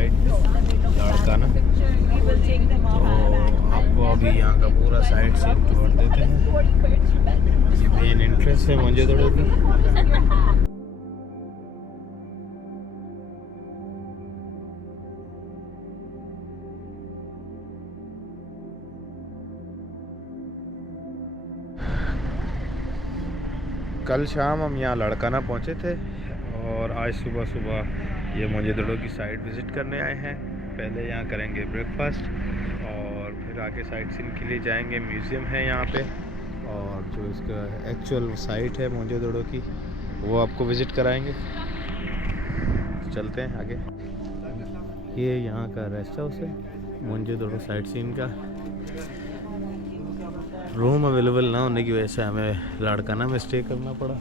Side पे लाड़काना। तो आपको अभी यहाँ का पूरा साइड सीन टूर देते हैं। ये मेन एंट्रेंस है मोंजेदड़ो की। कल शाम हम यहाँ लाड़काना पहुँचे थे और आज सुबह सुबह ये मोंजेदड़ो की साइट विज़िट करने आए हैं। पहले यहाँ करेंगे ब्रेकफास्ट और फिर आगे साइट सीन के लिए जाएंगे। म्यूज़ियम है यहाँ पे और जो इसका एक्चुअल साइट है मोंजेदड़ो की वो आपको विज़िट कराएंगे। चलते हैं आगे। ये यहाँ का रेस्ट हाउस है मोंजेदड़ो साइट सीन का। रूम अवेलेबल ना होने की वजह से हमें लाड़काना में स्टे करना पड़ा।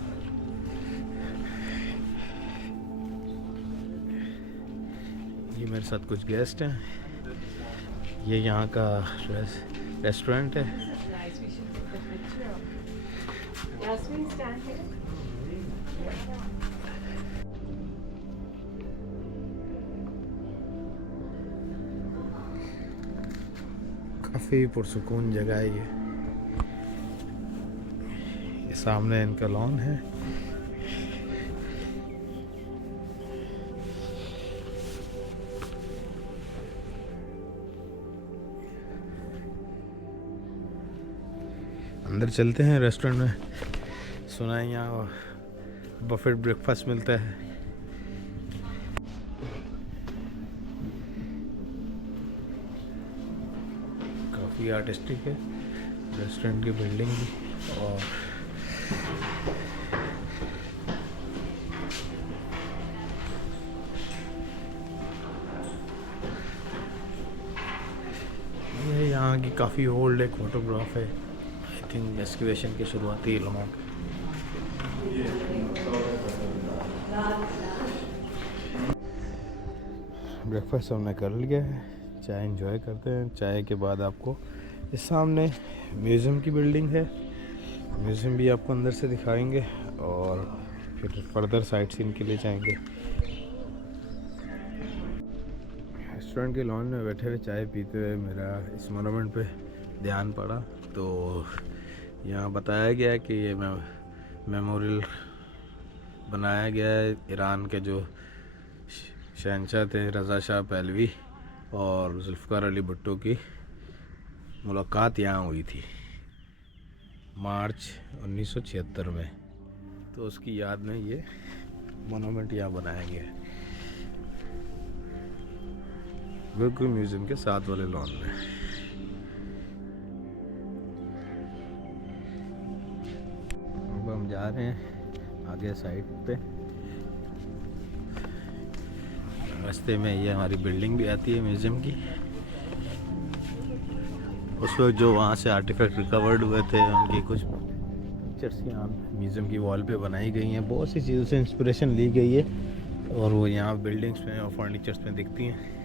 ये मेरे साथ कुछ गेस्ट हैं। ये यहाँ का रेस्टोरेंट है। काफ़ी पुरसुकून जगह है ये सामने इनका लॉन है। अंदर चलते हैं रेस्टोरेंट में। सुना है यहाँ बफेट ब्रेकफास्ट मिलता है। काफ़ी आर्टिस्टिक है रेस्टोरेंट की बिल्डिंग भी। और ये यहाँ की काफ़ी ओल्ड एक फोटोग्राफ है। आई थिंक एक्सकवेशन के शुरुआती लोगों के। ब्रेकफास्ट हमने कर लिया है। चाय एंजॉय करते हैं। चाय के बाद आपको इस सामने म्यूज़ियम की बिल्डिंग है। म्यूज़ियम भी आपको अंदर से दिखाएंगे और फिर फर्दर साइट सीन के लिए जाएंगे। रेस्टोरेंट के लॉन में बैठे हुए चाय पीते हुए मेरा इस मोनूमेंट पे ध्यान पड़ा। तो यहाँ बताया गया है कि ये मेमोरियल बनाया गया है ईरान के जो शहंशाह थे रज़ा शाह पहलवी और जुल्फ़िकार अली भुट्टो की मुलाकात यहाँ हुई थी मार्च 1976 में। तो उसकी याद में ये मोनूमेंट यहाँ बनाया गया है बिल्कुल म्यूज़ियम के साथ वाले लॉन में। अब हम जा रहे हैं आगे साइड पे। रास्ते में ये हमारी बिल्डिंग भी आती है म्यूज़ियम की। उस वक्त जो वहाँ से आर्टिफैक्ट रिकवर्ड हुए थे उनकी कुछ पिक्चर्स यहाँ म्यूज़ियम की वॉल पे बनाई गई हैं। बहुत सी चीज़ों से इंस्पिरेशन ली गई है और वो यहाँ बिल्डिंग्स में और फर्नीचर्स में दिखती हैं।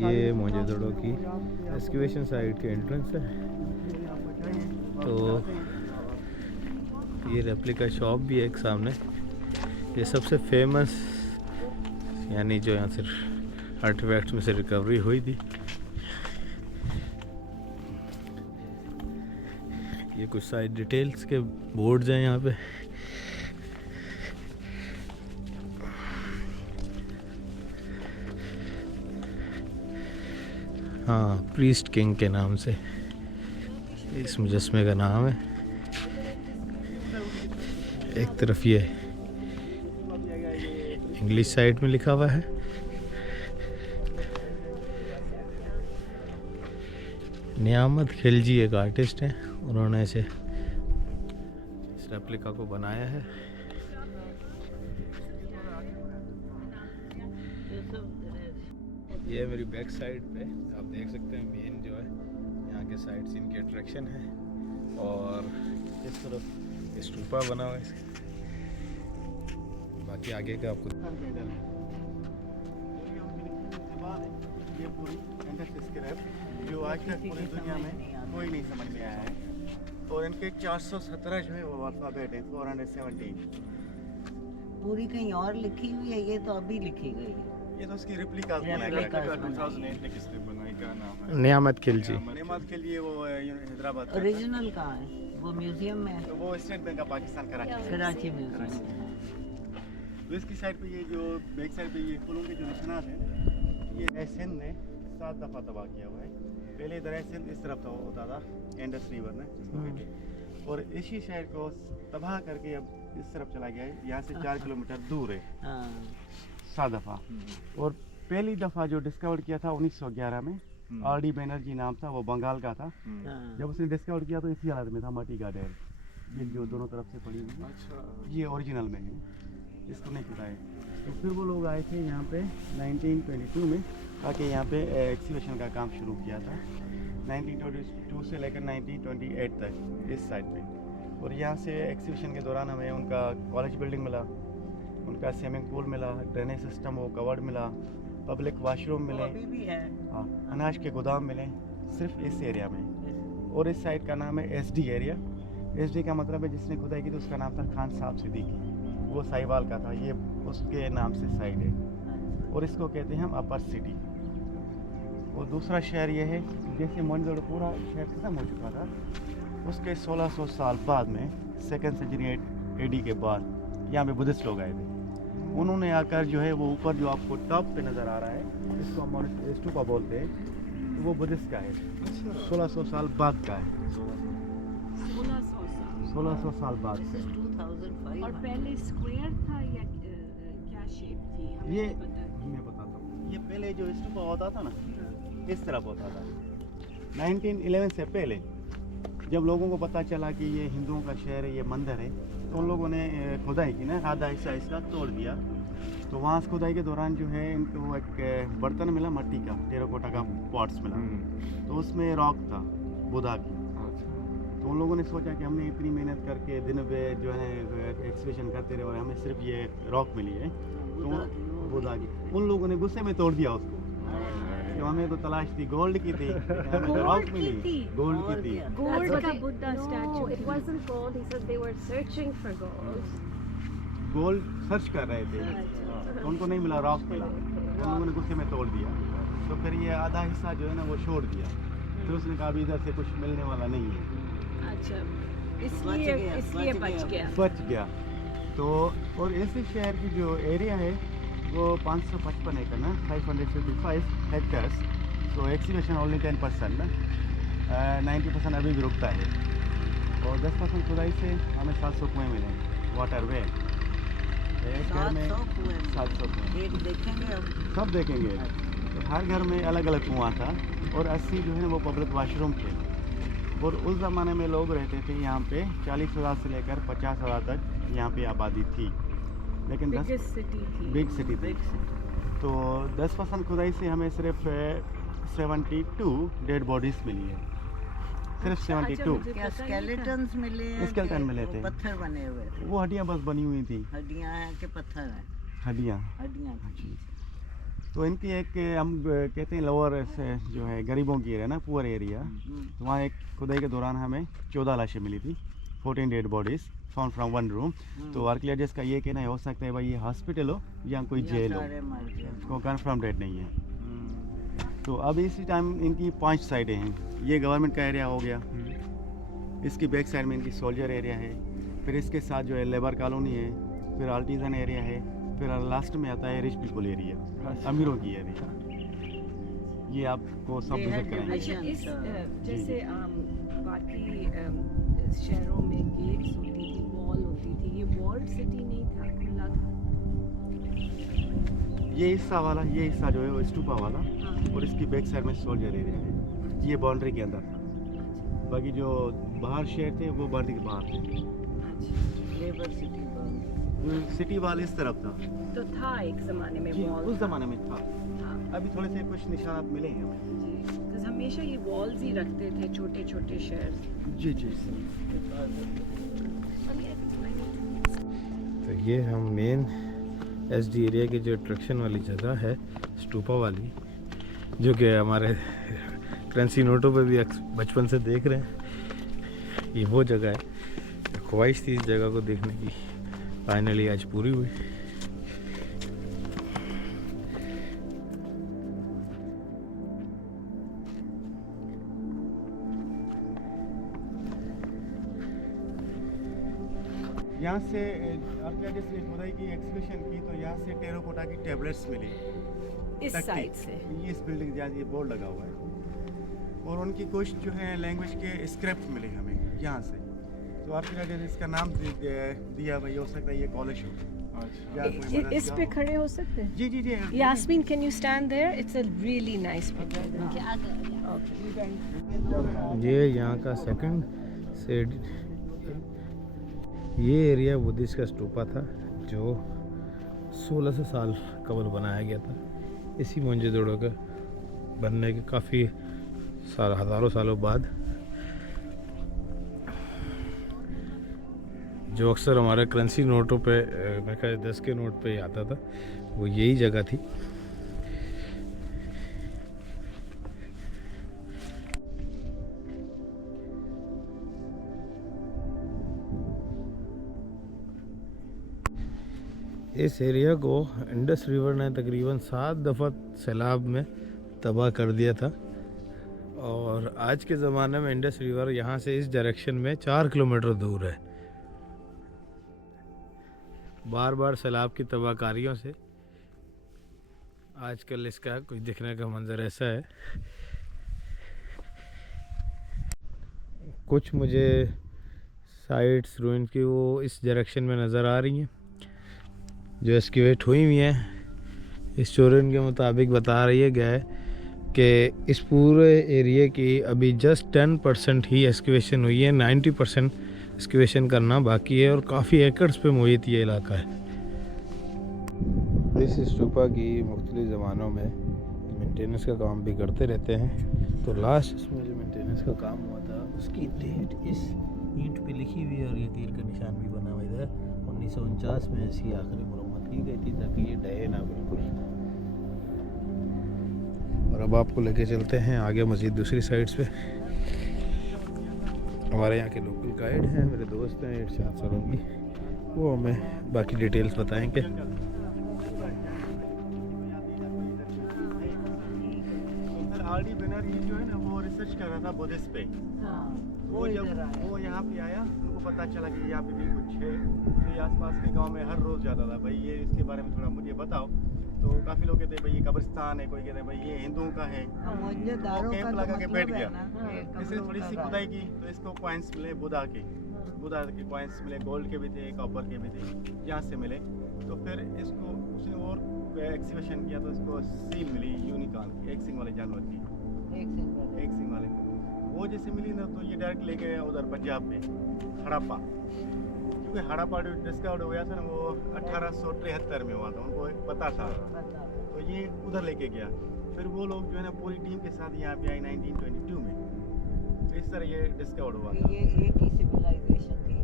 ये मोंजेदड़ो की एक्सकवेशन साइट के एंट्रेंस है। तो ये रेप्लिका शॉप भी है एक सामने। ये सबसे फेमस यानी जो यहाँ से आर्टिफैक्ट्स में से रिकवरी हुई थी। ये कुछ साइड डिटेल्स के बोर्ड्स हैं यहाँ पे। हाँ, प्रीस्ट किंग के नाम से इस मुजस्मे का नाम है। एक तरफ ये इंग्लिश साइड में लिखा हुआ है। नियामत खिलजी एक आर्टिस्ट हैं। उन्होंने इस रेप्लिका को बनाया है। ये मेरी बैक साइड पे आप देख सकते हैं मेन जो है यहाँ के साइड सीन की अट्रैक्शन है। और इस तरफ स्तूपा बना हुआ है। बाकी आगे का आपको ये पूरी जो आज तक पूरी दुनिया में कोई नहीं समझ में आया है। और इनके 417 जो है वो अल्फ़ाबेट है, 417। पूरी कहीं और लिखी हुई है, ये तो अभी लिखी गई है। ये तो उसकी रिप्लिका Replicas बनाई। 2008 में किसने बनाई, क्या नाम है? नियामत खिलजी। नेमात के लिए वो हैदराबाद का था। ओरिजिनल कहाँ है? वो म्यूजियम में है? तो वो state bank of Pakistan Karachi. Karachi museum. तो इसकी साइड पे ये जो बैक साइड पे ये फूलों के जो निशानात हैं, ये सिंध ने 7 दफ़ा तबाह किया हुआ है। पहले इधर सिंध इस तरफ था होता था, इंडस रिवर ने जिसको कहते हैं, और इसी शहर को तबाह करके अब इस तरफ चला गया है। यहाँ से 4 किलोमीटर दूर है। हाँ। 7 दफ़ा। और पहली दफ़ा जो डिस्कवर किया था 1911 में, आर.डी. बैनर्जी नाम था, वो बंगाल का था। हाँ। जब उसने डिस्कवर किया तो इसी हालत में था, मट्टी का ढेर, ये जो दोनों तरफ से पड़ी हुई है, ये ओरिजिनल में है, इसको नहीं खुदाए। तो फिर वो लोग आए थे यहाँ पे 1922 में, ताकि यहाँ पे एक्सीबिशन का काम शुरू किया था 1922 से लेकर 1928 तक इस साइड पे। और यहाँ से एक्सीबिशन के दौरान हमें उनका कॉलेज बिल्डिंग मिला, उनका स्विमिंग पूल मिला, ड्रेनेज सिस्टम वो कवर्ड मिला, पब्लिक वाशरूम वो मिले, अभी भी है। हाँ, अनाज के गोदाम मिले, सिर्फ इस एरिया में। और इस साइड का नाम है SD एरिया। SD का मतलब है जिसने खुदाई की तो उसका नाम था खान साहब सिद्दीकी, वो साहिवाल का था, ये उसके नाम से साइड है। और इसको कहते हैं हम अपर सिटी। और दूसरा शहर ये है, जैसे मंडोर पूरा शहर खत्म हो चुका था, उसके 1600 साल बाद में 2nd सेंचुरी AD के बाद यहाँ पे बुद्धिस्ट लोग आए थे। उन्होंने आकर जो है वो ऊपर जो आपको टॉप पे नज़र आ रहा है, इसको हम स्तूपा बोलते हैं, तो वो बुद्धिस्ट का है, 1600 साल बाद का है, 1600 साल बाद This का। is 2005 और पहले स्क्वायर था या क्या शेप थी, हमें ये नहीं पता। मैं बताता हूँ, ये पहले जो स्तूपा होता था ना, इस तरफ होता था। 1911 से पहले जब लोगों को पता चला कि ये हिंदुओं का शहर है, ये मंदिर है, तो उन लोगों ने खुदाई की ना, आधा हिस्सा इसका तोड़ दिया। तो वहाँ से खुदाई के दौरान जो है इनको एक बर्तन मिला मट्टी का, टेराकोटा का पॉट्स मिला, तो उसमें रॉक था बुधा की। तो उन लोगों ने सोचा कि हमने इतनी मेहनत करके दिन में जो है एक्सहिबिशन करते रहे और हमें सिर्फ ये रॉक मिली है, तो बुधा की। उन लोगों ने गुस्से में तोड़ दिया उसको, कि हमें तो तलाश थी गोल्ड की थी, लेकिन हमें तो रॉक मिली, गोल्ड की थी। Gold But का they- Buddha no, statue it wasn't gold. He said they were searching for gold. Gold search कर रहे थे, तो उनको नहीं मिला, रॉक मिला, उन लोगों ने गुस्से में तोड़ दिया। तो फिर ये आधा हिस्सा जो है ना वो छोड़ दिया। फिर उसने कहा अभी इधर से कुछ मिलने वाला नहीं है, अच्छा, गया, इसलिए बच बच गया। गया। बच गया। तो और इस शहर की जो एरिया है वो 555 एकड़ ना, 555 हेक्टर्स। तो एक्सीबिशन ओनली 10% ना, 90% अभी भी रुकता है। और 10% खुदाई से हमें 700 कुएँ मिले, वाटर वे। एक घर में 700 कुएं। 700 कुएँ, एक देखेंगे अब। सब देखेंगे। तो हर घर में अलग अलग कुआं था, और 80 जो है ना वो पब्लिक वाशरूम थे। और उस ज़माने में लोग रहते थे यहाँ पे, 40,000 से लेकर 50,000 तक यहाँ पे आबादी थी। लेकिन 10 बिगेस्ट सिटी थी। बिग सिटी थी। तो 10% खुदाई से हमें सिर्फ 72 डेड बॉडीज़ मिली है, सिर्फ 72। मुझे क्या पता नहीं था। स्केलेटन्स मिले हैं? Skeleton कि मिले वो थे। पत्थर बने हुए थे? वो हड्डियाँ बस बनी हुई थी, हड्डियां हैं कि पत्थर हैं? हड्डियाँ। हड्डियां थी। तो इनकी एक हम कहते हैं लोअर से जो है गरीबों की एरिया ना, पुअर एरिया, तो वहाँ एक खुदाई के दौरान हमें 14 लाशें मिली थी, 14 dead bodies found from one room. तो आर्कियोलॉजिस्ट का ये कहना है, हो सकता है भाई ये हॉस्पिटल हो या कोई या जेल हो, सारे मर गए। को कंफर्म डेट नहीं है। तो अब इसी टाइम इनकी 5 साइडें हैं। ये गवर्नमेंट का एरिया हो गया, इसकी बैक साइड में इनकी सोल्जर एरिया है, फिर इसके साथ जो है लेबर कॉलोनी है, फिर आर्टिजन एरिया है, फिर लास्ट में आता है रिच पीपल एरिया, अमीरों की एरिया। ये आपको सब They had विजिट कराएंगे। अच्छा, इस Divisions, जैसे बाकी शहरों में गेट्स होती थी, वॉल होती थी, ये वॉल्ड सिटी नहीं था, खुला था। ये हिस्सा वाला, ये हिस्सा जो है वो स्टूपा वाला, हाँ। और इसकी बैक साइड में सोल्जर एरिया है, ये बाउंड्री के अंदर था। बाकी जो बाहर शहर थे वो बाउंड्री के बाहर थे। लेबर सिटी बंद। सिटी वाल इस तरफ था तो था एक ज़माने में जी, वॉल। उस ज़माने में था। हाँ अभी थोड़े से कुछ निशानात मिले हैं हमें। जी, because हमेशा ये वॉल्स ही रखते थे, छोटे छोटे शहर। जी जी। तो ये हम मेन SD एरिया की जो अट्रैक्शन वाली जगह है, स्टूपा वाली, जो कि हमारे करेंसी नोटों पे भी बचपन से देख रहे हैं। ये वो जगह है, ख्वाहिश थी इस जगह को देखने की, फाइनली आज पूरी हुई। यहाँ से आपके आगे से हो रहा है कि एग्जीबिशन की, तो यहाँ से टेराकोटा की टैबलेट्स मिली इस तख्ती। साइड से ये इस बिल्डिंग जहाँ ये बोर्ड लगा हुआ है, और उनकी कुछ जो है लैंग्वेज के स्क्रिप्ट मिले हमें यहाँ से। तो आपके आगे इसका नाम दिया भाई, हो सकता है ये कॉलेज हो या कोई मदरसा इस पे हो। खड़े हो सकते हैं। जी जी जी Yasmin, can you stand there? It's a really nice picture. ये यहाँ का सेकंड सेड, ये एरिया बुद्धिस्ट का स्तूपा था जो 1600 साल कबल बनाया गया था। इसी मोहनजोदड़ो के बनने के काफ़ी हज़ारों सालों बाद, जो अक्सर हमारे करेंसी नोटों पे, मैं कह 10 के नोट पे ही आता था, वो यही जगह थी। इस एरिया को इंडस रिवर ने तकरीबन 7 दफ़ा सैलाब में तबाह कर दिया था, और आज के ज़माने में इंडस रिवर यहाँ से इस डायरेक्शन में 4 किलोमीटर दूर है। बार बार सैलाब की तबाहकारियों से आजकल इसका कुछ दिखने का मंजर ऐसा है। कुछ मुझे साइट्स रूइन की वो इस डायरेक्शन में नज़र आ रही हैं जो एक्सकेवेट हुई हुई हैं। हिस्टोरियन के मुताबिक बता रही गया है कि इस पूरे एरिया की अभी जस्ट 10% ही एक्सकेवेशन हुई है, 90% एक्सकेवेशन करना बाकी है, और काफ़ी एकड़्स पे मुहित ये इलाका है। इस स्तूपा की मुख्तलिफ ज़मानों में मेंटेनेंस का काम भी करते रहते हैं। तो लास्ट इसमें जो मेंटेनेंस का काम हुआ था उसकी डेट इस ईंट पे लिखी हुई है, और ये तीर का निशान भी बना हुआ है। 1949 में इसकी आखिरी मरम्मत की गई थी ताकि ये डहे ना बिल्कुल। और अब आपको लेके चलते हैं आगे मज़ीद दूसरी साइड्स पे। हमारे यहाँ के लोकल गाइड हैं, मेरे दोस्त हैं इरशाद सलोमी, वो हमें बाकी डिटेल्स बताएंगे। आरडी बनर्जी जो है ना, वो रिसर्च कर रहा था बुद्धिस्ट पे। वो जब वो यहाँ पे आया, उनको पता चला कि यहाँ पे भी कुछ है, तो ये आसपास के गांव में हर रोज़ जाता था, भाई ये इसके बारे में थोड़ा मुझे बताओ। तो काफ़ी लोग कहते हैं भाई ये कब्रिस्तान है, कोई कहते हैं भाई ये हिंदुओं का है। वो कैंप लगा के बैठ गया। इसने थोड़ी सी खुदाई की तो इसको कॉइन्स मिले बुद्धा के कॉइन्स मिले, गोल्ड के भी थे, कॉपर के भी थे, यहाँ से मिले। तो फिर इसको उसने और एक्सिबिशन किया तो इसको सील मिली यूनिकॉर्न की, एक सिंग वाले जानवर की, एक सिंग वाले। वो जैसे मिली ना तो ये डायरेक्ट ले गए उधर पंजाब में हड़प्पा, क्योंकि हड़प्पा जो डिस्कवर हो गया था ना वो 1873 में हुआ था, उनको पता था, तो ये उधर लेके गया। फिर वो लोग जो है ना पूरी टीम के साथ यहाँ पे आए 1922 में, तो इस तरह ये डिस्कवर हुआ था। ये एक ही सिविलाइजेशन थी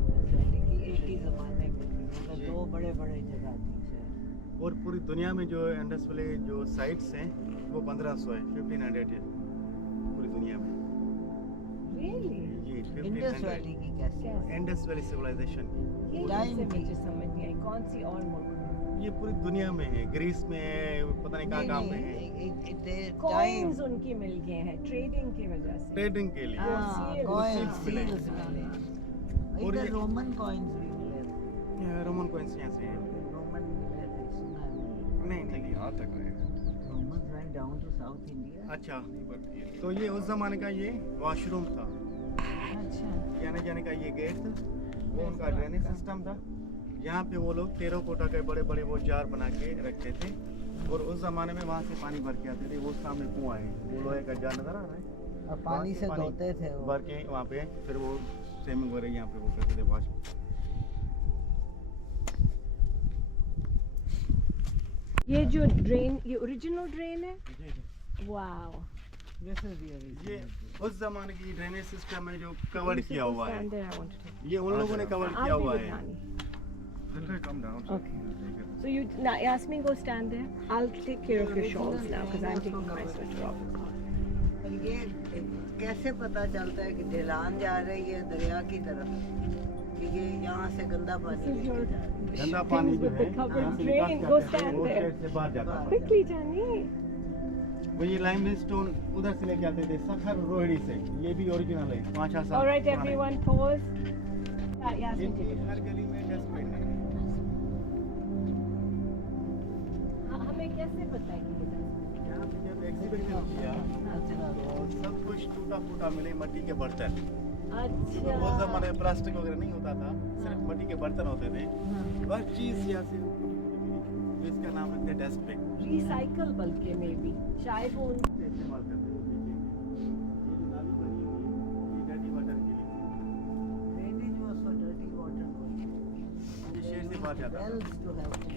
कि एक ही ज़माने में थी, दो बड़े बड़े जगह थी। और पूरी दुनिया में जो इंडस वाले जो साइट्स हैं वो 1500 है, 1500 है पूरी दुनिया में। ये इंडस वैली की कैसे? इंडस वैली सिविलाइजेशन की ये कैसे मुझे समझ नहीं आई, कौन सी और मुल्क? ये पूरी दुनिया में है, ग्रीस में है, पता नहीं कहाँ में है। कॉइन्स उनकी मिल गए हैं ट्रेडिंग की वजह से, ट्रेडिंग के लिए कॉइन्स मिले। मिले, इधर रोमन कॉइन्स भी मिले, रोमन कॉइन्स यहाँ से हैं। रोमन मिले थे, सुना है मैंने। नहीं यहाँ तक आएगा। Romans went down to South India. अच्छा, तो ये उस जमाने का ये वॉशरूम था, अच्छा आने जाने का ये गेट था, वो उनका ड्रेनेज सिस्टम था। यहाँ पे वो लोग टेराकोटा के बड़े बड़े वो जार बना के रखते थे, और उस ज़माने में वहाँ से पानी भर के आते थे। वो सामने कुआं है, वो लोहे का जार नज़र आ रहा है, और पानी से धोते थे वो। भर के वहाँ पे फिर वो स्विमिंग वगैरह यहाँ पे वो करते थे वॉश। ये जो ड्रेन, ये ओरिजिनल ड्रेन है। वाओ, ये उस जमाने की ड्रेनेज सिस्टम है जो कवर किया हुआ है, ये उन लोगों ने कवर किया हुआ है। Come down. Okay. So you, now Yasmin, go stand there. I'll take care of your shawls now because I'm taking my sweater off. ये कैसे पता चलता है कि ढलान जा रही है दरिया की तरफ कि ये यहाँ से गंदा पानी This is your लेके जा रही है? गंदा पानी जो है covered यहाँ से drain. निकाल Go के आते हैं, stand वो there. शेड से बाहर जाता है। Quickly, Johnny. वो ये लाइमलाइन स्टोन उधर से लेके आते थे सखर रोहिणी से, ये भी ओरिजिनल है 5-6 साल All right, पुराना है। everyone, pause. Yasmin, इनकी take it. हर गली में डस्टबिन है। हमें कैसे पता है कि ये dustbin? यहाँ पे जब एग्जीबिशन किया तो सब कुछ टूटा फूटा मिले मट्टी के बर्तन, क्योंकि वो अच्छा जमाने में प्लास्टिक वगैरह नहीं होता था, सिर्फ मट्टी के बर्तन होते थे। हर चीज यहाँ से तो इसका नाम है डस्टबिन। रिसाइकल बल्कि में भी शायद वो उन- इस्तेमाल करते हैं ये जो नाली बनी हुई है ये डर्टी वाटर के लिए, Drainage was for dirty water only. ये शहर से बाहर जाता है। Wells to have.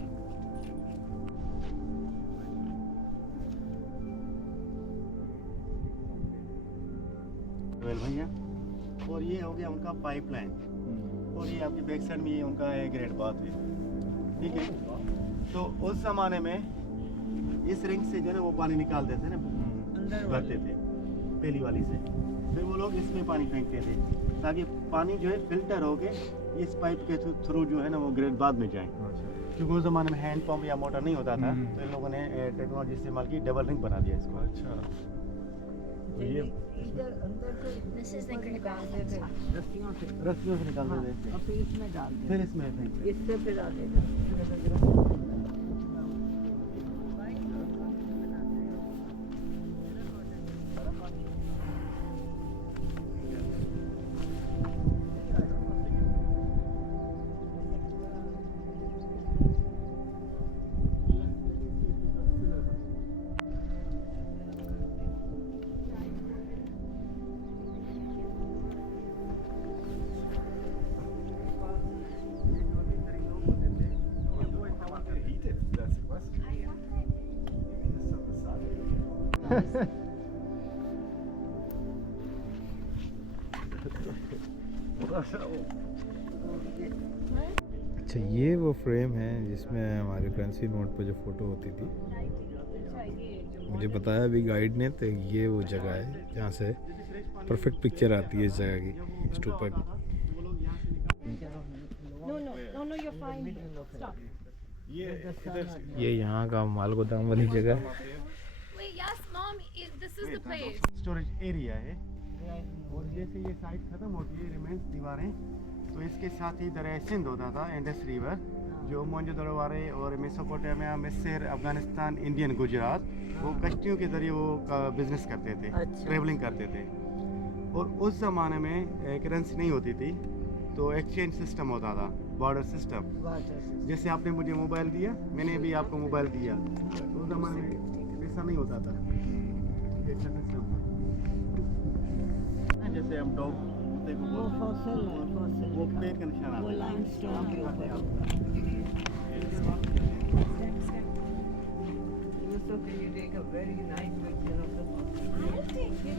वेल भैया, और ये हो गया उनका पाइपलाइन, और ये आपकी बैक साइड में ये उनका है ग्रेट बाथ है, ठीक है। तो उस जमाने में इस रिंग से जो है वो पानी निकालते थे ना, अंदर भरते थे पहली वाली से, फिर वो लोग इसमें पानी फेंकते थे ताकि पानी जो है फिल्टर हो के इस पाइप के थ्रू जो है ना वो ग्रेट बाथ में जाए, क्योंकि उस जमाने में हैंड पंप या मोटर नहीं होता था, तो इन लोगों ने टेक्नोलॉजी इस्तेमाल की, डबल रिंग बना दिया इसको। अच्छा तो ये इधर अंदर से This is the great निकालते थे रस्सियों से, रस्सियों से निकालते थे, और फिर इसमें डालते फिर इसमें फेंकते थे। इससे फिर आगे जाते heated, that's the question. This on the side. अच्छा ये वो फ्रेम है जिसमें हमारे करेंसी नोट पे जो फ़ोटो होती थी। मुझे बताया अभी गाइड ने, तो ये वो जगह है जहाँ से परफेक्ट पिक्चर आती है इस जगह की, स्टूपा की। No, no, no, no, you're fine. Stop. ये इधर से ये यहाँ का माल गोदाम वाली जगह है। Wait, yes, mom, this is the place. Storage area है, और जैसे ये साइड खत्म होती है रिमेंस दीवारें, तो इसके साथ ही दरिया सिंध होता था, इंडस रिवर, जो मोहनजोदड़ो वाले और मेसोपोटामिया, मिस्र, अफगानिस्तान, इंडियन, गुजरात, वो कश्तियों के जरिए वो बिजनेस करते थे, अच्छा। ट्रेवलिंग करते थे। और उस ज़माने में करेंसी नहीं होती थी, तो एक्सचेंज सिस्टम होता था, बॉर्डर सिस्टम। जैसे आपने मुझे मोबाइल दिया, मैंने भी आपको मोबाइल दिया, तो उस ज़माने में पैसा नहीं होता था, ऐसा सिस्टम। जैसे हम डॉग कुत्ते को वो बोलते फॉसिल है, हैं, फॉसिल वो लिखा। पेड़ का निशान वो आता है। लाइमस्टोन के ऊपर So can you take a very nice picture of the fossil? I'll take it.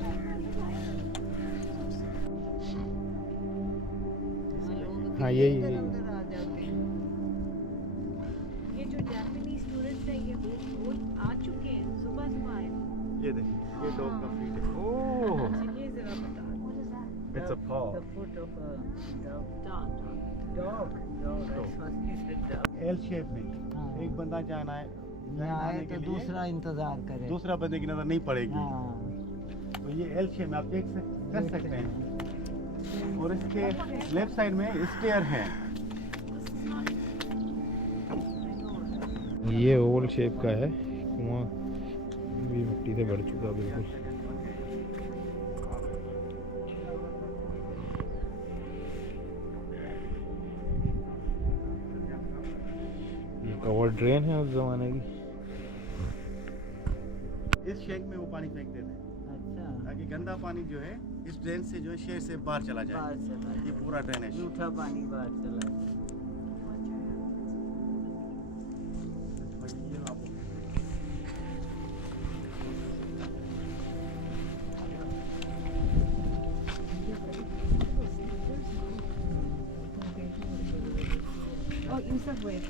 हाँ, यही- इधर अंदर आ जाते हैं। ये जो जापानीज टूरिस्ट हैं ये वो आ चुके हैं, सुबह सुबह आए। ये देखिए, ये डॉग का फीट है। Oh, अच्छा, ये जरा बता। What is that? it's a paw. The foot of a dog. Dog. Dog. Dog. I thought you said dog. L shape में हाँ। एक बंदा जाना है, यहाँ आए आने के तो लिए दूसरा इंतजार करे। दूसरा बंदे की नजर नहीं पड़ेगी, हाँ। तो ये एल शेप में आप कर सकते हैं। और इसके लेफ्ट साइड में स्टेयर है, ये ओवल शेप का है, कुआं भी मिट्टी से भर चुका बिल्कुल। ये कवर ड्रेन है उस जमाने की। इस शेक में वो पानी फेंकते थे अच्छा। ताकि गंदा पानी जो है इस ड्रेन से जो है शहर से बाहर चला जाए। बाहर चला ये पूरा ड्रेनेज। जूठा पानी बाहर चला जाए। Oh, Yusuf, wait.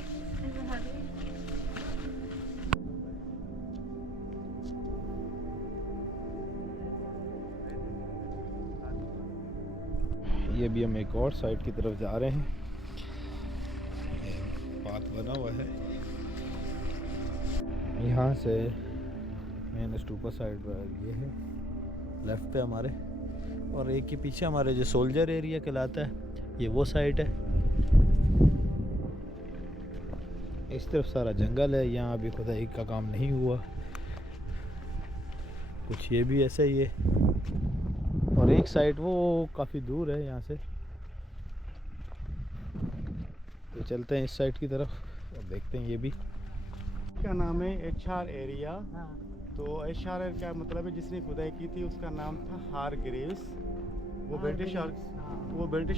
ये भी हम एक और साइड की तरफ जा रहे हैं। पाथ बना हुआ है यहाँ से मेन स्टूपा साइड ये है लेफ्ट पे हमारे, और एक के पीछे हमारे जो सोल्जर एरिया कहलाता है ये वो साइड है। इस तरफ सारा जंगल है, यहाँ अभी खुदाई का काम नहीं हुआ। कुछ ये भी ऐसा ही है, और एक साइड वो काफ़ी दूर है यहाँ से। तो चलते हैं इस साइड की तरफ और देखते हैं ये भी। का नाम है एचआर एरिया। हाँ तो एचआर का मतलब है जिसने खुदाई की थी उसका नाम था हारग्रीव्स। वो ब्रिटिश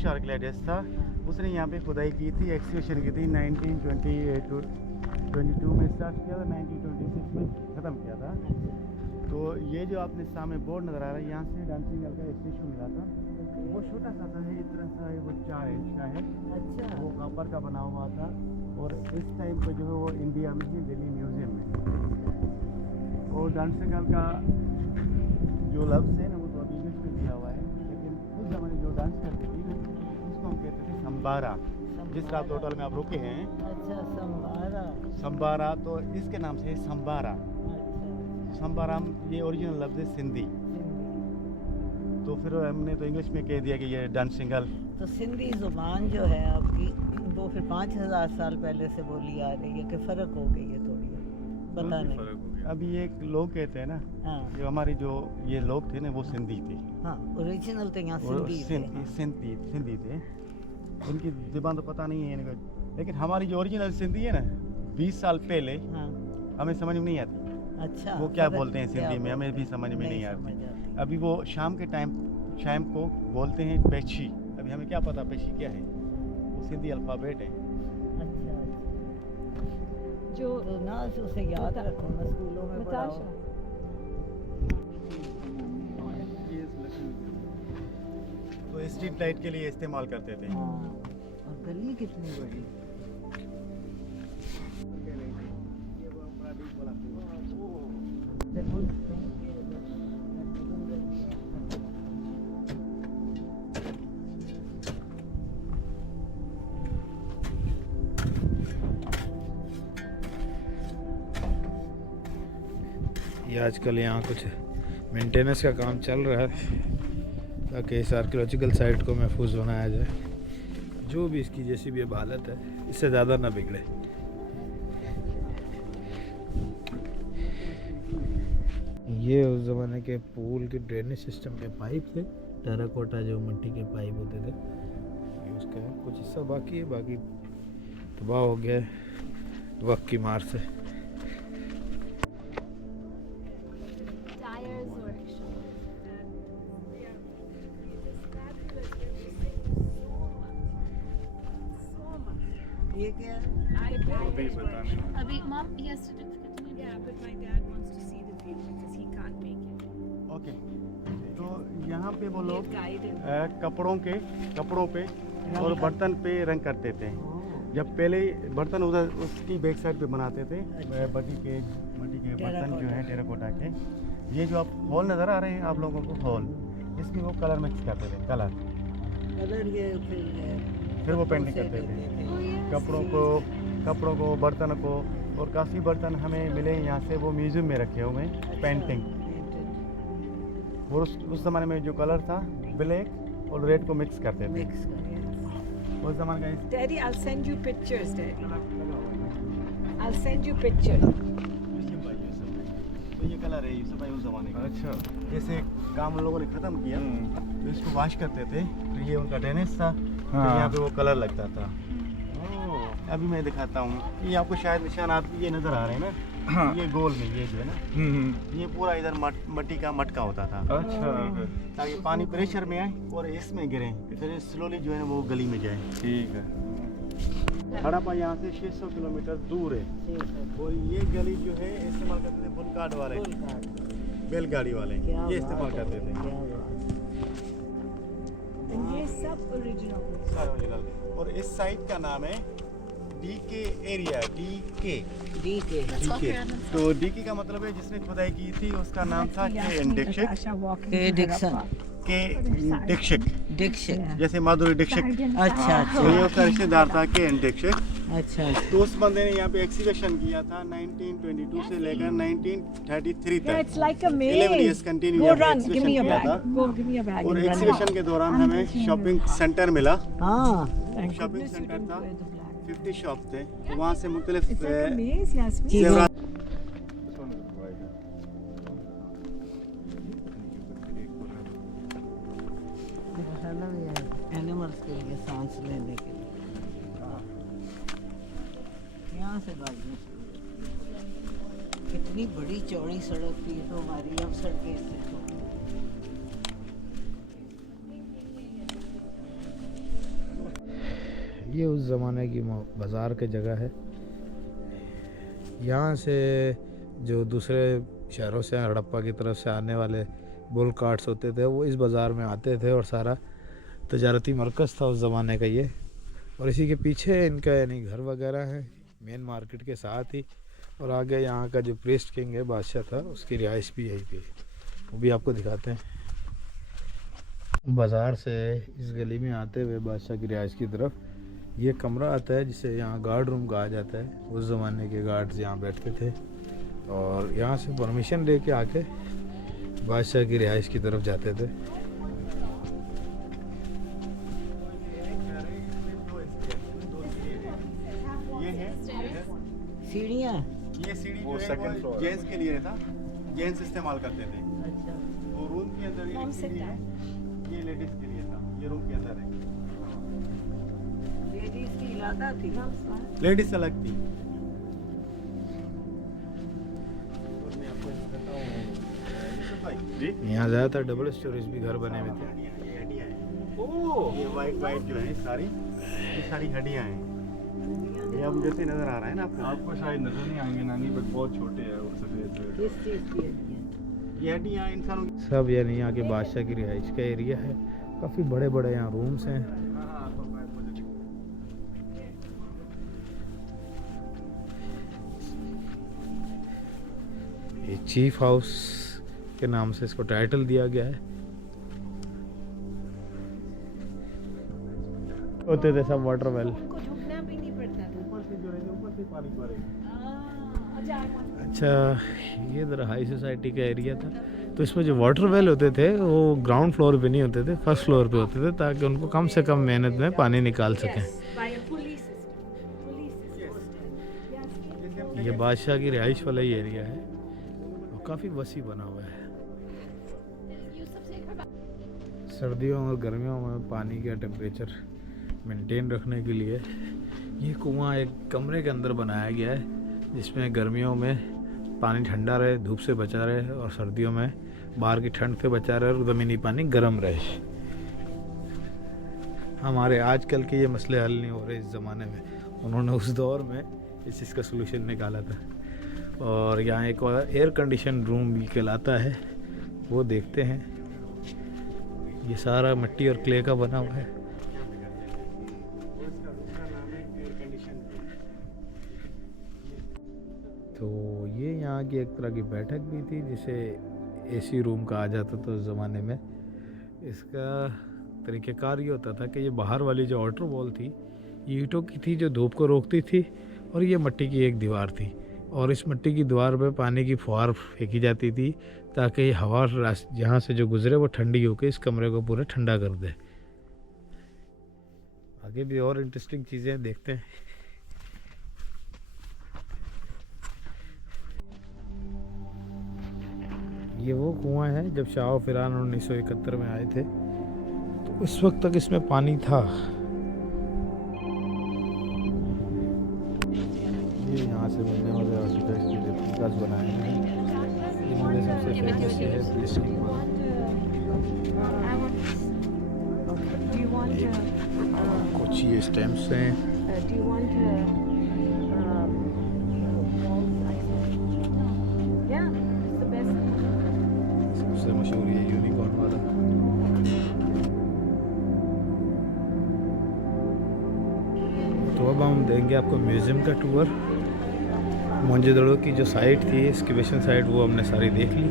आर्कियोलॉजिस्ट था। उसने यहाँ पे खुदाई की थी, एक्सकवेशन की थी 1922 में स्टार्ट किया था, 1926 में ख़त्म किया था। तो ये जो आपने सामने बोर्ड नज़र आ रहा है, यहाँ से डांसिंग गर्ल का स्टेचू मिला था। वो छोटा सा है, इतना सा है, वो 4 इंच का है। अच्छा वो कॉपर का बना हुआ था, और इस टाइम पे जो है वो इंडिया में है, दिल्ली म्यूजियम में। और डांसिंग गर्ल का जो लफ्ज़ है ना वो तो अभी इंग्लिश में दिया हुआ है, लेकिन उस ज़माने जो डांस करती थी ना उसको हम कहते थे संबारा। जिस रात होटल में आप रुके हैं, अच्छा संबारा। संबारा, तो इसके नाम से संबारा। अच्छा संबारा ये ओरिजिनल लफ्ज़ है सिंधी, तो फिर हमने तो इंग्लिश में कह दिया कि ये डांसिंग गर्ल। तो सिंधी ज़ुबान जो है आपकी वो फिर 5000 साल पहले से बोली आ रही है कि फ़र्क हो गई है थोड़ी, पता नहीं। अभी एक लोग कहते हैं ना, हाँ जो हमारे जो ये लोग थे ना वो सिंधी थे, हाँ ओरिजिनल तो यहाँ और सिंधी थे। सिंधी थे। उनकी ज़ुबान तो पता नहीं है इनको, लेकिन हमारी जो ओरिजिनल सिंधी है ना 20 साल पहले हाँ हमें समझ में नहीं आती। अच्छा वो क्या फ़र्क बोलते हैं क्या सिंधी में, बोलते हमें भी हैं? समझ में नहीं आती। समझ आती। अभी वो शाम के टाइम शाम को बोलते हैं पेशी। अभी हमें क्या पता पेशी क्या है, वो सिंधी अल्फ़ाबेट है। अच्छा जो तो ना उसे याद रखो ना, स्कूलों में पढ़ाओ। तो स्ट्रीट लाइट के लिए इस्तेमाल करते थे। हाँ और गली कितनी बड़ी। ये आजकल यहाँ कुछ मेंटेनेंस का काम चल रहा है ताकि इस आर्कियोलॉजिकल साइट को महफूज बनाया जाए। जो भी इसकी जैसी भी अब हालत है इससे ज़्यादा ना बिगड़े। ये उस ज़माने के पूल के ड्रेनेज सिस्टम के पाइप थे, टेराकोटा जो मिट्टी के पाइप होते थे यूज़ का कुछ हिस्सा बाकी है, बाकी तबाह हो गया है वक्त की मार से। tires workshop. They are just fabulous. So much. ये क्या है? Abhi, Mom, he has certificate. Yeah, but my dad wants to see the video because he can't make it. Okay, तो यहाँ पे वो लोग Guide him. कपड़ों पे और बर्तन पे रंग करते थे। जब पहले बर्तन उधर उसकी बैक साइड पे बनाते थे, मट्टी के बर्तन जो है टेराकोटा के। ये जो आप हॉल नज़र आ रहे हैं आप लोगों को, हॉल, इसमें वो कलर मिक्स करते थे, कलर ये फिर वो पेंटिंग करते थे कपड़ों को बर्तन को। और काफ़ी बर्तन हमें मिले यहाँ से, वो म्यूज़ियम में रखे हुए हैं, पेंटिंग। और उस ज़माने में जो कलर था ब्लैक और रेड को मिक्स करते थे। उस ज़माने का Daddy, I'll send you pictures, Daddy. I'll send you pictures. तो ये कलर है यूसुफ भाई उस ज़माने का। अच्छा, जैसे काम उन लोगों ने ख़त्म किया तो इसको वॉश करते थे, तो ये उनका ड्रेनेज था, तो हाँ। यहाँ पे वो कलर लगता था। अभी मैं दिखाता हूँ, ये आपको शायद निशानात ये नज़र आ रहे हैं ना, हाँ। ये गोल में ये जो है ना, ये पूरा इधर मट्टी का मटका होता था, अच्छा, ताकि पानी प्रेशर में आए और इसमें गिरे, फिर स्लोली जो है ना वो गली में जाए। ठीक है। हड़प्पा यहाँ से 600 किलोमीटर दूर है, और ये गली जो है इस्तेमाल करते थे फुल कार्ड वाले, बैलगाड़ी वाले, ये इस्तेमाल करते थे। And ये सब original. सारे original। और इस साइट का नाम है डीके एरिया, डीके। तो डीके का मतलब है जिसने खुदाई की थी उसका नाम था के डिक्सन। के दीक्षित, दीक्षित। जैसे माधुरी दीक्षित, अच्छा तो ये उसका रिश्तेदार था के एन दीक्षित। अच्छा अच्छा। तो उस बंदे ने यहाँ पे एक्सिबिशन किया था 1922 से लेकर 1933 Yeah, तक। it's like a 11 maze. years continue Go यहाँ पे run. Give me exhibition a किया bag. था। Go give me a bag. और and run. एक्सिबिशन के दौरान हमें शॉपिंग सेंटर मिला। हाँ Thank shopping goodness you centre didn't था, wear the black. 50 शॉप थे, तो वहाँ से मुख्तलिफ It's like a maze, Yasmin. जेवरात This one is wider. Animals के लिए सांस लेने के लिए यहाँ से भागने कितनी बड़ी चौड़ी सड़क थी तो हमारी अब सड़कें इससे छोटी। ये उस ज़माने की बाज़ार की जगह है। यहाँ से जो दूसरे शहरों से हड़प्पा की तरफ से आने वाले बुल कार्ट्स होते थे वो इस बाज़ार में आते थे और सारा तजारती मरकज़ था उस ज़माने का ये। और इसी के पीछे इनका यानी घर वगैरह है मेन मार्केट के साथ ही। और आगे यहाँ का जो प्रीस्ट किंग है बादशाह था उसकी रिहाइश भी यहीं पे, वो भी आपको दिखाते हैं। बाज़ार से इस गली में आते हुए बादशाह की रिहाइश की तरफ ये कमरा आता है जिसे यहाँ गार्ड रूम कहा जाता है। उस ज़माने के गार्ड्स यहाँ बैठते थे और यहाँ से परमिशन लेके आके बादशाह की रिहाइश की तरफ जाते थे। ये है, सीढ़ियाँ। ये सीढ़ी वो जो है second वो floor है। जेंट्स के लिए था, जेंट्स इस्तेमाल करते थे। अच्छा वो रूम के अंदर ये एक सीढ़ी है, ये लेडीज के लिए था, ये रूम के अंदर है। लेडीज की इलादा थी। लेडीज अलग थी। यहाँ ज़्यादातर डबल स्टोरेज भी घर बने हुए थे। ये हड्डियाँ हैं। ये वाइट जो है सारी, ये सारी हड्डियाँ हैं। ये अब जैसे नजर आ रहा है ना आपको। आपको शायद नजर नहीं आएंगे नानी, बट बहुत छोटे हैं और सफेद। किस चीज़ की है? ये हड्डियाँ इंसानों की। सब यानी यहाँ के बादशाह की रिहाइश का एरिया है। काफ़ी बड़े बड़े यहाँ रूम्स हैं। ये चीफ हाउस के नाम से इसको टाइटल दिया गया है। होते थे सब वाटर वेल। उनको झुकना भी नहीं पड़ता था। ऊपर से जो है ऊपर से पानी पड़ेगा। अच्छा ये इधर हाई सोसाइटी का एरिया था। तो इसमें जो वाटर वेल होते थे वो ग्राउंड फ्लोर पे नहीं होते थे, फर्स्ट फ्लोर पे होते थे ताकि उनको कम से कम मेहनत में पानी निकाल सकें। By a police system. Police is posted. Yes. ये बादशाह की रिहाइश वाला ही एरिया है और काफ़ी वसी बना हुआ है। सर्दियों और गर्मियों में पानी का टेम्परेचर मेंटेन रखने के लिए ये कुआं एक कमरे के अंदर बनाया गया है जिसमें गर्मियों में पानी ठंडा रहे, धूप से बचा रहे और सर्दियों में बाहर की ठंड से बचा रहे और ज़मीनी पानी गर्म रहे। हमारे आजकल के ये मसले हल नहीं हो रहे इस ज़माने में, उन्होंने उस दौर में इस चीज़ का सलूशन निकाला था। और यहाँ एक और एयर कंडीशन रूम भी कहलाता है, वो देखते हैं। ये सारा मिट्टी और क्ले का बना हुआ है। तो ये यहाँ की एक तरह की बैठक भी थी जिसे एसी रूम कहा जाता था उस ज़माने में। इसका तरीक़ेकार ये होता था कि ये बाहर वाली जो आउटर वॉल थी ये ईंटों की थी जो धूप को रोकती थी और ये मिट्टी की एक दीवार थी और इस मिट्टी की दीवार पे पानी की फुहार फेंकी जाती थी ताकि ये हवा जहाँ से जो गुजरे वो ठंडी होकर इस कमरे को पूरा ठंडा कर दे। आगे भी और इंटरेस्टिंग चीज़ें देखते हैं। ये वो कुआं है जब शाह फिरान 1971 में आए थे तो उस वक्त तक इसमें पानी था। ये यहाँ से बनने वाले आर्टिफैक्ट्स की रेप्लिकास बनाए हैं। इनमें सबसे फेमस ये है प्रीस्ट किंग वाला। Do you want कुछ ये स्टैम्प्स हैं। do you want walls? Yeah, it's the best. सबसे मशहूर ये यूनिकॉर्न वाला। तो अब हम देंगे आपको म्यूज़ियम का टूर। मोहनजोदड़ो की जो साइट थी एक्सकेवेशन साइट वो हमने सारी देख ली।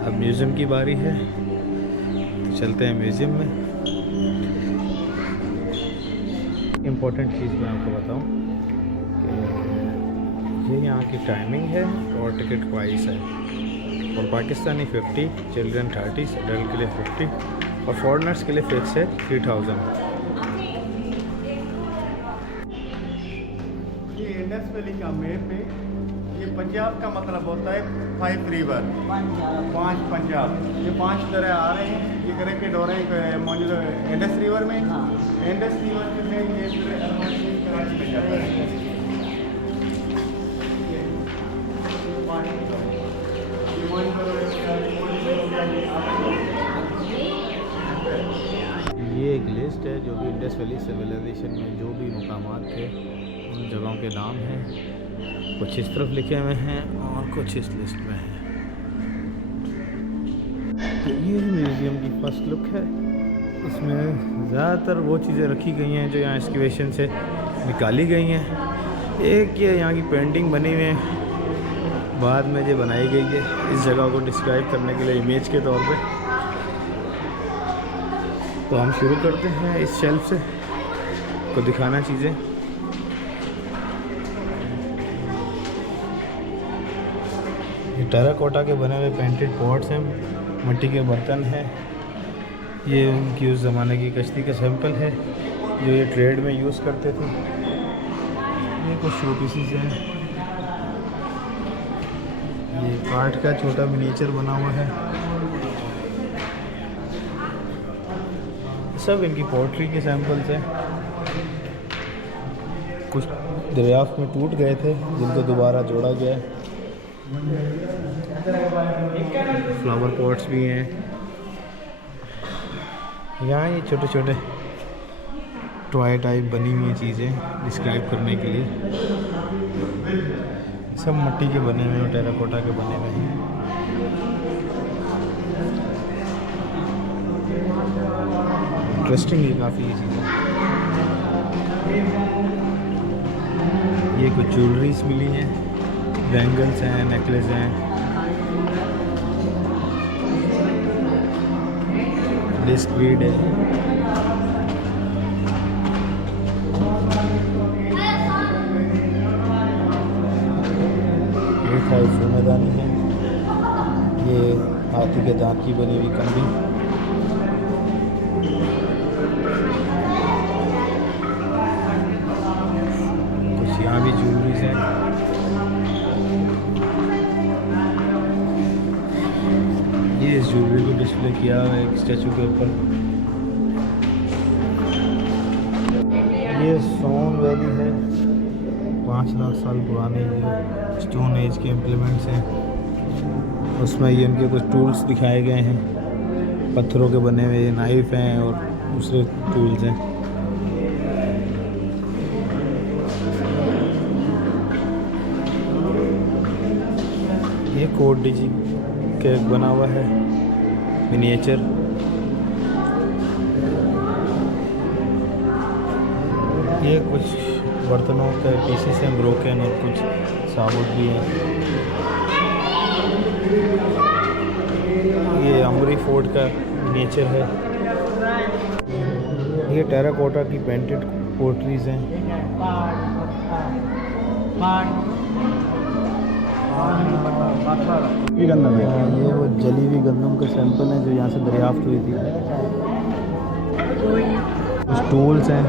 अब म्यूज़ियम की बारी है। चलते हैं म्यूज़ियम में। इम्पोर्टेंट चीज़ मैं आपको बताऊं कि ये यहाँ की टाइमिंग है और टिकट प्राइस है। और पाकिस्तानी 50, चिल्ड्रन 30, एडल्ट के लिए 50 और फॉरेनर्स के लिए फिक्स है 3000। ये इंडस वैली का मैप है। ये पंजाब का मतलब होता है 5 रिवर, 5 पंजाब। ये 5 तरह आ रहे हैं, ये कनेक्टेड हो रहे हैं मौजूद इंडस रिवर में। इंडस रिवर से ये पूरे कराची में जाता है। ये एक लिस्ट है जो भी इंडस वैली सिविलाइजेशन में जो भी मकामात थे उन जगहों के नाम हैं। कुछ इस तरफ लिखे हुए हैं और कुछ इस लिस्ट में हैं। तो ये म्यूज़ियम की फर्स्ट लुक है। इसमें ज़्यादातर वो चीज़ें रखी गई हैं जो यहाँ एक्सकेवेशन से निकाली गई हैं। एक ये यहाँ की पेंटिंग बनी हुई है, बाद में ये बनाई गई है इस जगह को डिस्क्राइब करने के लिए इमेज के तौर पे। तो हम शुरू करते हैं इस शेल्फ से को दिखाना चीज़ें। ये टेराकोटा के बने हुए पेंटेड पॉट्स हैं, मिट्टी के बर्तन हैं। ये उनकी उस ज़माने की कश्ती का सैंपल है जो ये ट्रेड में यूज़ करते थे। ये कुछ शो पीसेस हैं। ये काठ का छोटा मिनिएचर बना हुआ है। सब इनकी पोट्री के सैंपल्स हैं। कुछ दरियाफ्त में टूट गए थे जिनको दोबारा जोड़ा गया है। फ्लावर पॉट्स भी हैं यहाँ। ये छोटे छोटे टॉय टाइप बनी हुई चीज़ें डिस्क्राइब करने के लिए। सब मिट्टी के बने हुए हैं, टेराकोटा के बने हुए हैं। इंटरेस्टिंग है काफ़ी ये चीज़ें। ये कुछ ज्वेलरीज मिली हैं, बैंगल्स हैं, नेकलेस हैं, डिस्क बीड है। ये खाई सोनेदानी है। ये हाथी के दांत की बनी हुई कंघी। कुछ यहाँ भी ज्वेलरीज हैं। ये इस ज्वेलरी को डिस्प्ले किया हुआ है एक स्टैचू के ऊपर। ये सोन वैली है, 5 लाख साल पुराने ये स्टोन एज के इम्प्लीमेंट्स हैं। उसमें ये इनके कुछ टूल्स दिखाए गए हैं, पत्थरों के बने हुए नाइफ हैं और दूसरे टूल्स हैं। ये कोड डिजी केक बना हुआ है, मिनिएचर। ये कुछ बर्तनों के पीसेस हैं ब्रोकन और कुछ साबुत भी हैं। ये अमरी फोर्ट का मिनिएचर है। ये टेराकोटा की पेंटेड पोट्रीज हैं। ये गंदम है। ये वो जली हुई गंदम के सैंपल हैं जो यहाँ से दरियाफ्त हुई थी। कुछ टूल्स हैं।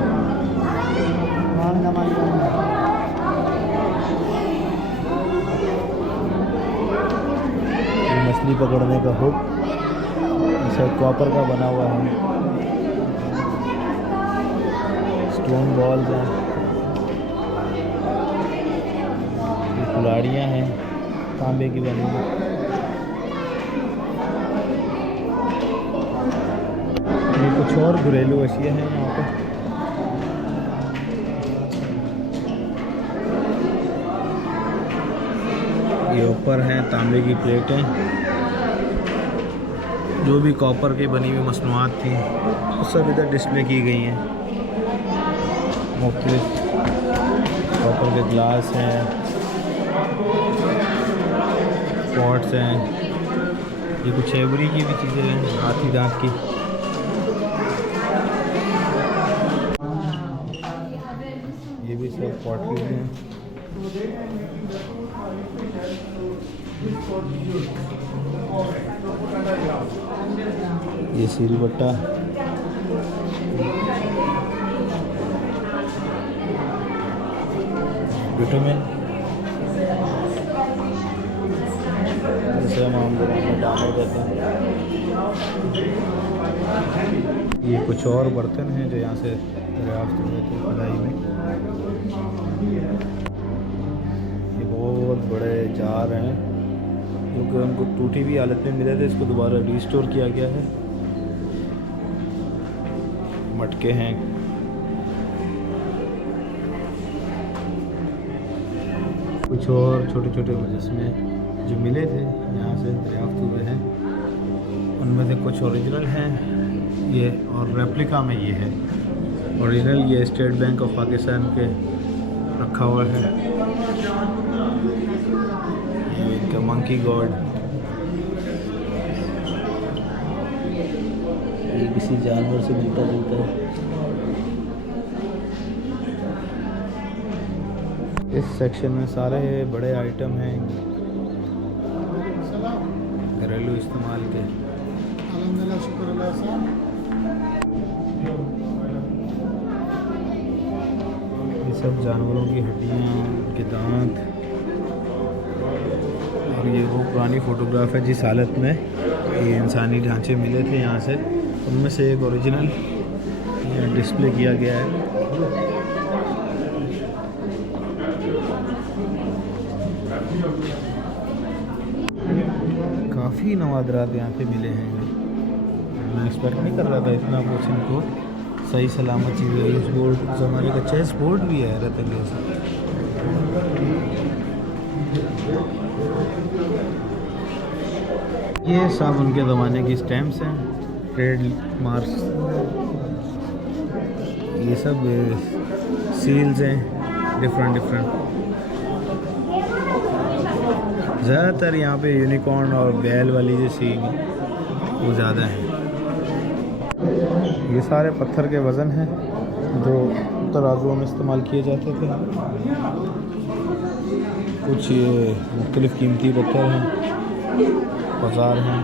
ये मछली पकड़ने का हुक, इसे कॉपर का बना हुआ है। स्टोन बॉल्स हैं। ये कुल्हाड़ियाँ हैं तांबे की बनी हुई। ये कुछ और घरेलू अशिया हैं यहाँ पे। ये ऊपर हैं तांबे की प्लेटें, जो भी कॉपर की बनी हुई मसनूआत थी वो सब इधर डिस्प्ले की गई हैं। मुख्तलिफ कॉपर के ग्लास हैं, पॉट्स हैं। ये कुछ एवरी की भी चीज़ें हैं, हाथी दांत की। पॉटरीज हैं। ये सील बट्टा, विटामिन, जैसे हम डालर देते हैं। ये कुछ और बर्तन हैं जो यहाँ से दरियाफ्त हुए थे खुदाई में। ये बहुत बड़े जार हैं क्योंकि उनको टूटी हुई हालत में मिले थे, इसको दोबारा रिस्टोर किया गया है। मटके हैं, कुछ और छोटे छोटे जिसमें जो मिले थे यहाँ से दरियाफ्त हुए हैं, उनमें से कुछ ओरिजिनल हैं ये, और रेप्लिका में ये है। ओरिजिनल ये स्टेट बैंक ऑफ पाकिस्तान के रखा हुआ है। ये इनका मंकी गॉड, ये किसी जानवर से मिलता जुलता है। इस सेक्शन में सारे बड़े आइटम हैं घरेलू इस्तेमाल के। ये सब जानवरों की हड्डियाँ, उनके दांत, और ये वो पुरानी फ़ोटोग्राफ है जिस हालत में ये इंसानी ढांचे मिले थे यहाँ से, उनमें से एक ओरिजिनल डिस्प्ले किया गया है। काफ़ी नवादरात यहाँ पे मिले हैं। मैं एक्सपेक्ट नहीं कर रहा था इतना कुछ इनको सही सलामत चीज़ें। उस बोर्ड ज़माने का चेस बोर्ड भी है हैरत अंगेज़। ये सब उनके ज़माने की स्टैम्प्स हैं, ट्रेड मार्क्स, ये सब सील्स हैं डिफरेंट। ज़्यादातर यहाँ पे यूनिकॉर्न और बैल वाली जो सील वो ज़्यादा हैं। ये सारे पत्थर के वज़न हैं जो तराजुओं में इस्तेमाल किए जाते थे। कुछ ये मुख्तलिफ़ कीमती पत्थर हैं, औजार हैं।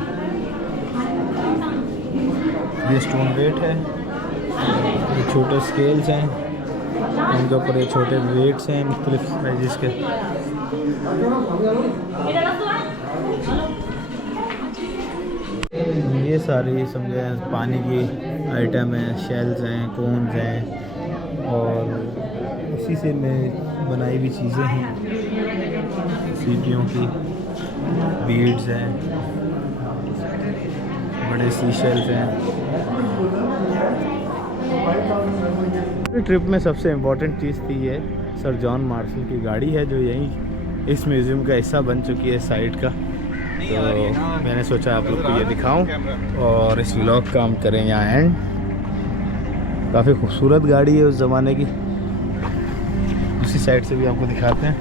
ये स्टोन वेट है, ये छोटे स्केल्स हैं, उनके ऊपर ये छोटे वेट्स हैं मुख्तलिफ़ साइज़ के। ये सारी समझे पानी की आइटम हैं, शेल्स हैं, कोन्स हैं, और उसी से में बनाई हुई चीज़ें हैं। सीटियों की बीड्स हैं, बड़े सी शेल्स हैं। ट्रिप में सबसे इम्पोर्टेंट चीज़ थी ये सर जॉन मार्शल की गाड़ी है जो यहीं इस म्यूज़ियम का हिस्सा बन चुकी है साइड का। तो मैंने सोचा आप लोग को ये दिखाऊं और इस व्लॉग का हम करें यहाँ एंड। काफ़ी खूबसूरत गाड़ी है उस ज़माने की। उसी साइड से भी आपको दिखाते हैं।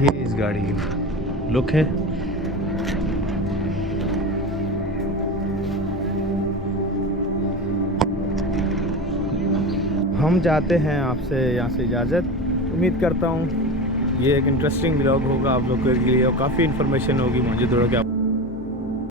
ये इस गाड़ी की लुक है। हम चाहते हैं आपसे यहाँ से इजाज़त। उम्मीद करता हूँ ये एक इंटरेस्टिंग व्लॉग होगा आप लोगों के लिए और काफ़ी इन्फॉर्मेशन होगी मौजूद होगा।